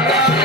বসো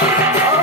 Oh.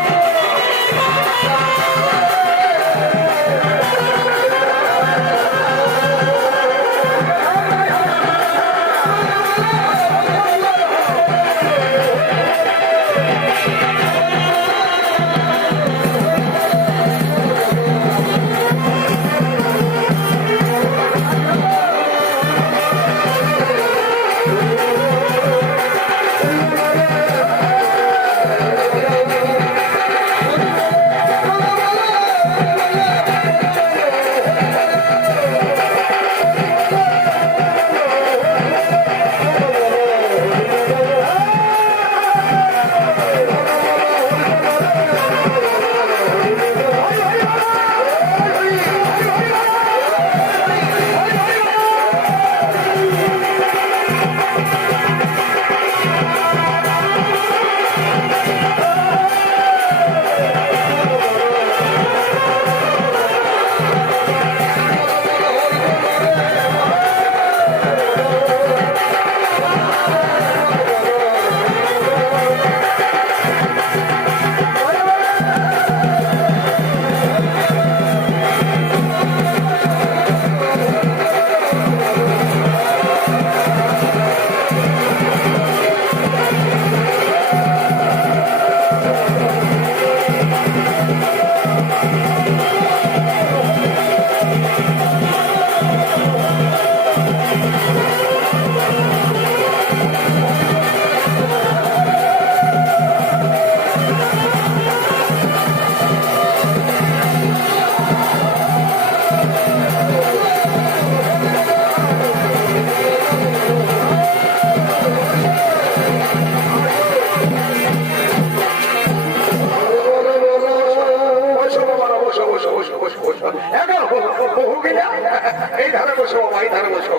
এই ধারে বসো বাবা, এই ধারে বসো।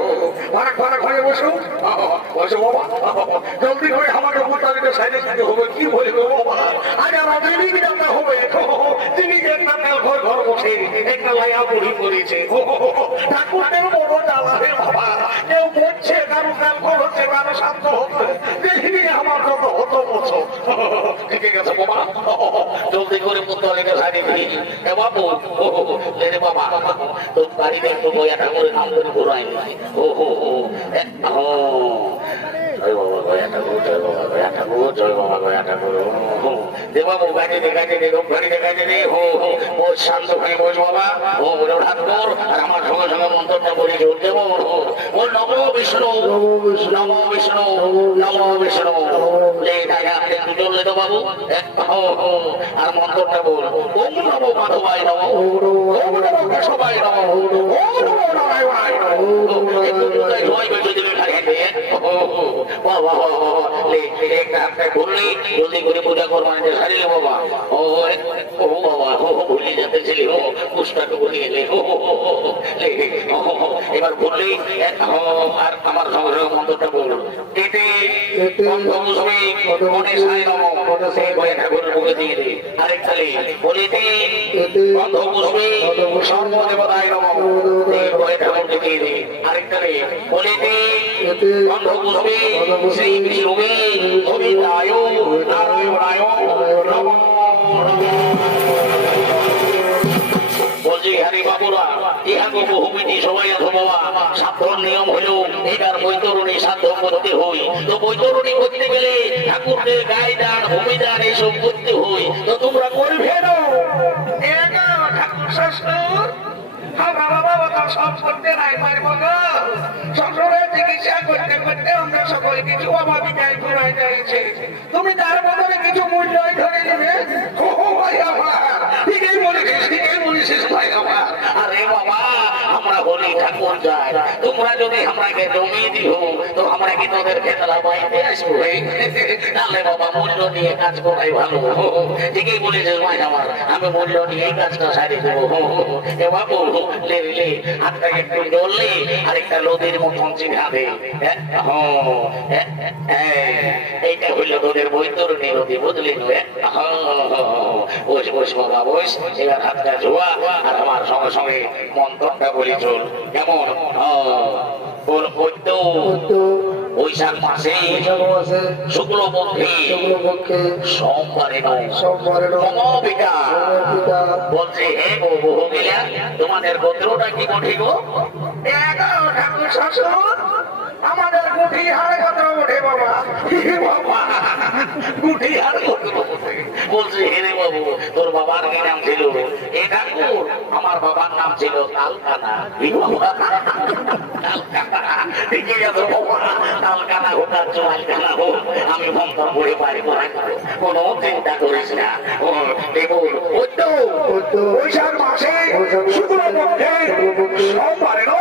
ফারাক ফারাক হয়ে বসো। বসো বাবা। জলদি করে আমাকে মোটামুটি সাইডে সাইডে হবে। কি বলব? আরে আমার দিদি একটা হবে। দিদি একটা তেল ঘর ঘর বসে। একটা লাইয়া বুড়ি করেছে। ঠাকুরের বড় জ্বালা রে বাবা। কেউ বলছে, কারও তেল ঘর হচ্ছে, কারও শান্ত হচ্ছে। দেখিনি আমার যত হতো বছর। ঠিক আছে বাবা পুত্তলিকে সারি দিই এ বাবু ও রে বাবা তোর বাড়িতে একটু বয়া ঠাকুরের নাম করে ঘুরাই ও হো এ, বাবা। হয়ে আর আমার সঙ্গে ও, নম বিষ্ণু নম বিষ্ণু নম বিষ্ণু এই টাকা আপনি দুজন লেতো বাবু লে একটা আপনি বললি জলদি করে পূজা করবেন যে বাবা ও ও বাবা ভুলে ও গেলে এবার বললি আর আমার সঙ্গে মন্ত্রটা বল কেটে মনে সাই নম সেই ভয়ে ঠাকুরের মুখে দিয়ে দে আরেকখালি বলিতে এতে বন্ধ পুষ্পে বন্ধপুষ্পে সর্বদেবতায় নম। এই বলে ঠাকুর দেখিয়ে দে বলিতে এতে বন্ধ পুষ্পে বন্ধপুষ্পে শ্রী বিষ্ণুবে অমিতায় নারায়ণায় নম বলছি হরি বাবুরা ইহাগো বহুমিতি সবাই বাবা সাধন নিয়ম হলো এটার বৈতরণী সাধ্য করতে হই তো বৈতরণী করতে গেলে ঠাকুরকে গায়ে দান ভূমি এইসব করতে হই তো সব করতে নাই পারব না শ্বশুরের চিকিৎসা করতে করতে আমরা সকল কিছু অভাবী যাই ঘুরাই যাইছে। তুমি তার বদলে কিছু মূল্য ধরে নেবে? ও ভাই আমার ঠিকই বলেছিস ঠিকই বলেছিস ভাই আমার বলি ঠাকুর যাই তোমরা যদি আমরাকে জমি দিও, তো আমরা কি তোদের খেতলা বাইতে আসব? তাহলে বাবা, মূল্য নিয়ে কাজ করাই ভালো। ঠিকই বলেছিস আমার, আমি মূল্য নিয়ে কাজটা সারি দেবো। এ বাবু আরেকটা হইল তোদের বৈতরণী নদী, বুঝলি? বস বস, বাবা, বস, এবার হাতটা জোয়া আর আমার সঙ্গে সঙ্গে মন্ত্রটা বলি, চল। বৈদ্য বৈশাখ মাসে শুক্লপক্ষে শুক্লপক্ষে সোমবারে সোমবারে পিতা বলছে হে বহু মিলা তোমাদের গোত্রটা কি কঠিন ঠাকুর শ্বশুর আমাদের গুঠি হাড়ে কত ওঠে বাবা। হে বাবা। গুটি গোত্র বলছে হে রে বাবু তোর বাবার কি নাম ছিল? এ ঠাকুর আমার বাবার নাম ছিল কালকানা হে বাবা, ঠিকই আছে বাবা। কালকানা হোক আর চোরালকানা হোক। আমি পারি করাই কোনো চিন্তা করিস না। ও দেবুর ওই তো মাসে সোমবারে গো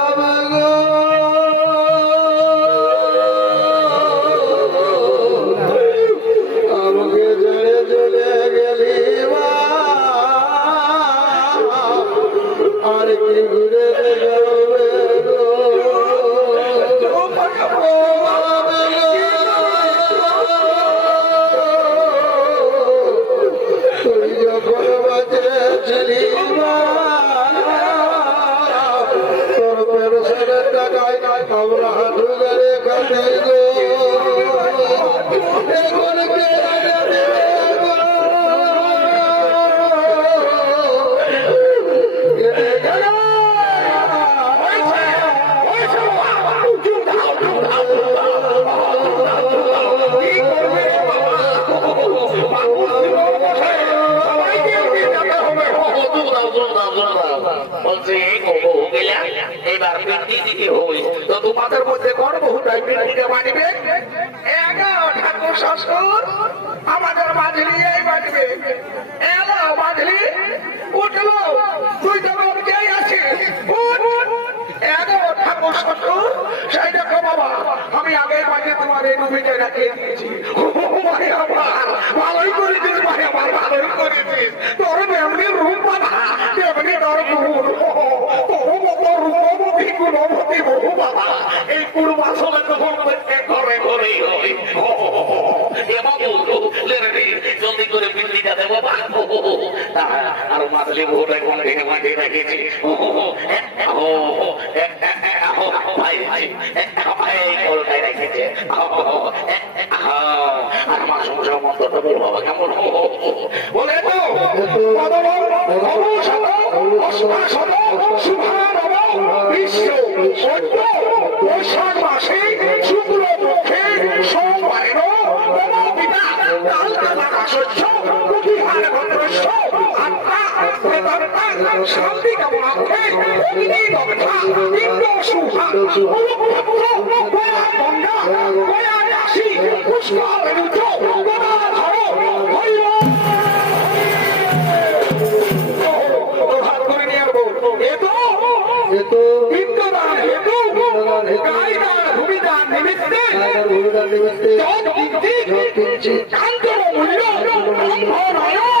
আমরা গেড়ে খাতে গো শ্বশুর আমাদের মাঝলি এই মানিবে এলো মাঝলি উঠল তুই তো রোজেই আছিস এই রুমিতে রাখিয়ে দিয়েছি। এমনি রূপ বাবা, তেমনি তোর এই কুড়মা সবে তখন ঘরে ঘরে হই আর মাছলি বহুটা কোন দিকে মাটি রেখেছি ভাই ভাই কলকায় রেখেছে আর সমস্যা মন্ত্রটা বলব বাবা কেমন বলে তো বিশ্ব পক্ষে সোমবারে মম পিতা আত্মা প্রেতর্তা শান্তি কামনার্থে অগ্নি দগ্ধা ইন্দ্র সুহা পুত্র গয়া গঙ্গা গয়া রাশি পুষ্কর রুদ্র গদা ধর হরিব প্রভাত করে নিয়ে আসব এ তো এ তো পিণ্ডদান হেতু হেতু ভূমিদার নিমিত্তে ভূমিদার নিমিত্তে যত কিঞ্চিৎ কিঞ্চিৎ মূল্য হাত তুলে নিয়ে,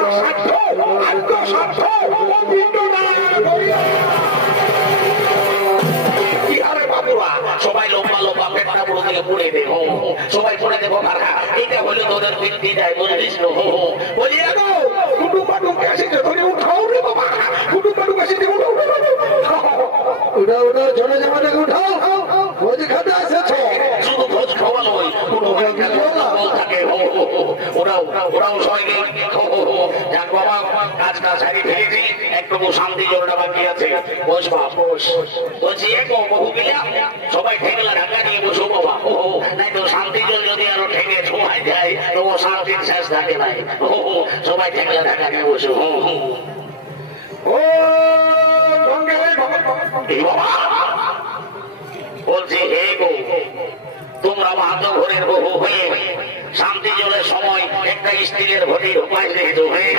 পড়ে দে হো হো। সবাই পড়ে দেবো মারা এটা হলো তোদের বৃত্তি যায় বুঝলিস তো। হো হো। বলি কুটুম পাটুম ক্যাসিটে ধরে উঠাও রে বাবা। কুটুম পাটুম ক্যাসিটে উঠাও উঠাও উঠাও ছোট জামাটাকে উঠাও খাতে এসেছ শুধু ভোজ খাওয়া নয় কোনো একটা বল থাকে হো হো হো। ওরাও ওরাও হো। যাক বাবা কাজটা সারি ফেলেছি একটু শান্তি জলটা বাকি আছে বস একো বহু গিলা সবাই ঠেকলা ঢাকা নিয়ে বসো বাবা ও নাই তো শান্তি জল যদি আরও ঠেকে ছোঁয়াই যায় তো ও শান্তির শেষ থাকে নাই ও সবাই ঠেকলা ঢাকা নিয়ে বসো হো হো ও বাবা বলছি হে গো তোমরা মাহাতো ঘরের হয়ে শান্তি জলের সময় একটা স্ত্রীর ঘটির উপায় যেহেতু হয়ে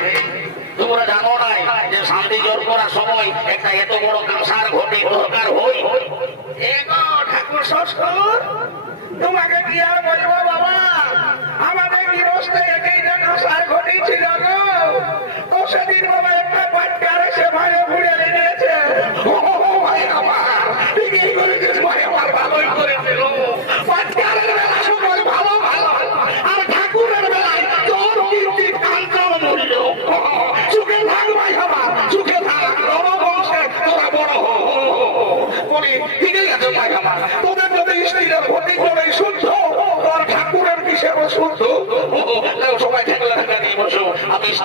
তোমরা জানো নাই যে শান্তি জল করার সময় একটা এত বড় কাঁসার ঘটি দরকার হই ঠাকুর শ্বশুর তোমাকে কি আর বলব বাবা আমাদের গৃহস্থে একই জন্য সার ঘটি ছিল সেদিন বাবা একটা বাচ্চার এসে ভাইও ঘুরে নিয়েছে ও ভাই আমার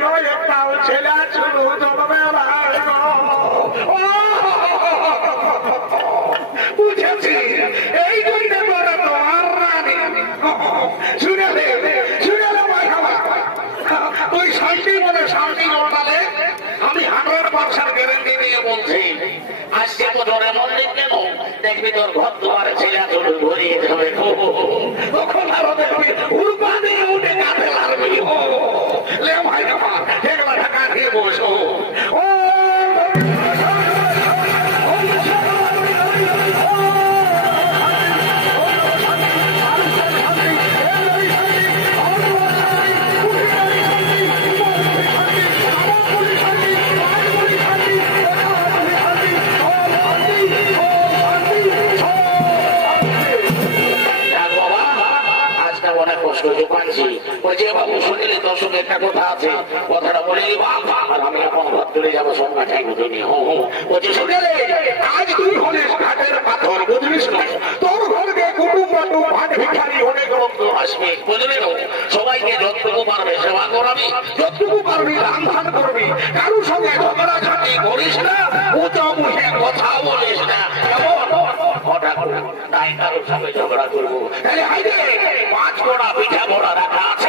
নয় বুঝেছি এই জন্য তোরা তোমার রানী শুনে নে, শুনে নে ভাই আমার। তুই শান্তি বলে শান্তি জড়ালে আমি হান্ড্রেড পার্সেন্ট গ্যারেন্টি দিয়ে বলছি আজকে তো ধরে মন্দির কেন দেখবি তোর ঘর তোমার ছেলে ভরিয়ে যাবে অনেক কষ্ট জোগানছি ওই যে বাবু শুনলে তোর সঙ্গে একটা কথা আছে। কথাটা বলে আমি এখন ঘর তুলে যাব সঙ্গে গেলে আজ তুই হলিস ঘাটের পাথর, বুঝলিস না? তোর ঘরকে কুটুম বাটুম ভাট ভিখারি অনেক রক্ত আসবে, বুঝলি সবাইকে যতটুকু পারবে সেবা করাবি, যতটুকু পারবি রামধান করবি। কারোর সঙ্গে ঝগড়া ঝাঁটি করিস না, উঁচা কথা বলিস না। কেমন? হঠাৎ কারোর সাথে ঝগড়া করব। তাহলে পাঁচ কড়া পিঠা বড়া রাখা আছে।